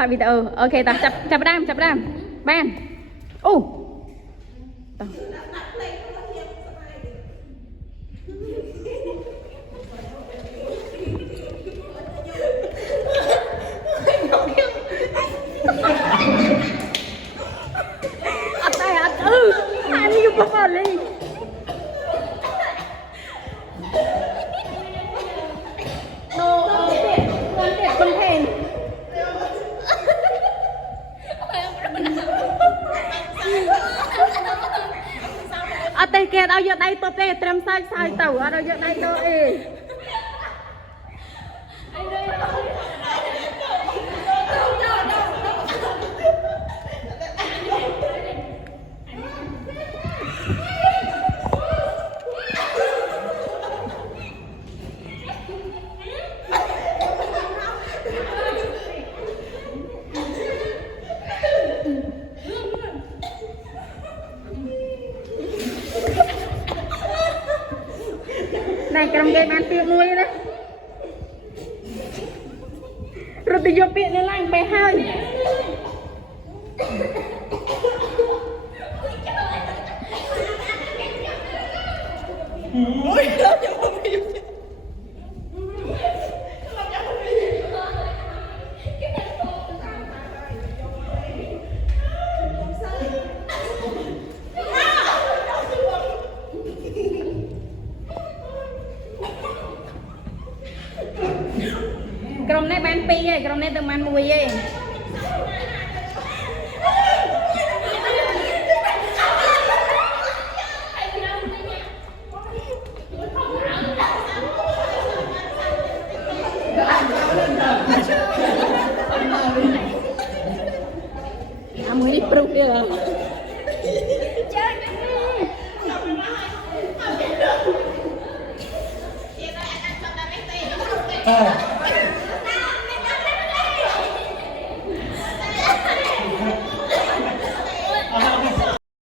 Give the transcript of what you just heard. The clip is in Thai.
ถ่ายวิดีโอโอเคต่อจับได้แบนโอ้ต่ออันนี้อยู่ก่อนเลยโนคนเด็กคนเพนเอาแต่เกดเอาเยอะได้ตัวเตะเตรียมใส่เต่าเอาเยอะได้ตัวเอนายกำลังเดินมาตีมวยนะรถยกเปียในล่างไปให้กรมในแบนปีไงกรมในตึงมันมวยไงมือนี่ปลุกเดียวเ